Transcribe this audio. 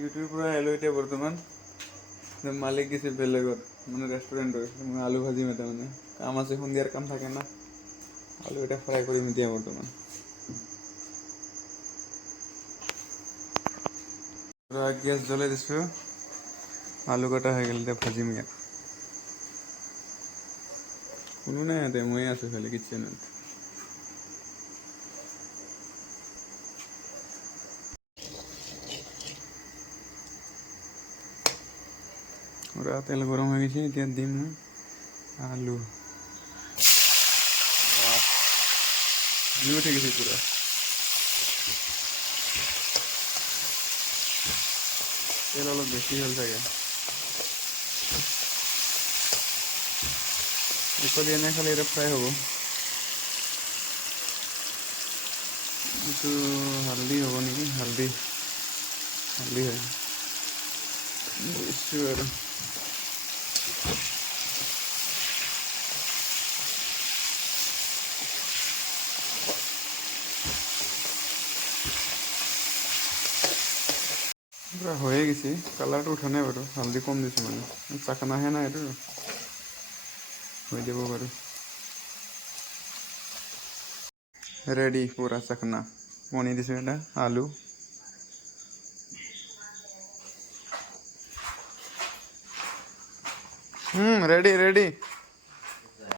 ডিউটিৰ পৰা আহিলোঁ এতিয়া বৰ্তমান মালিক গেছে বেলেগত মানে ৰেষ্টুৰেণ্টৰ মই আলু ভাজিম এটা মানে কাম আছে সন্ধিয়াৰ কাম থাকে না আলু এটা ফ্ৰাই কৰিম এতিয়া বৰ্তমান গেছ জ্বলাই দিছোঁ আলু কটা হৈ গ'ল এতিয়া ভাজিম ইয়াত কোনো নাই ইয়াতে ময়ে আছোঁ খালি কিটচেনত পুৰা তেল গৰম হৈ গৈছে এতিয়া দিম মই আলু উঠি গৈছে পুৰা তেল অলপ বেছি হ'ল চাগে এতিয়া এনে খালি এটা ফ্ৰাই হ'ব এইটো হালধি হ'ব নেকি হালধি হয় বুজিছোঁ আৰু পুৰা হৈয়ে গৈছে কালাৰটো উঠা নাই বাৰু হালধি কম দিছোঁ মানে চাকনাহে নাই এইটো হৈ যাব বাৰু ৰেডি পুৰা চাকনা বনি দিছোঁ এটা আলু ৰেডি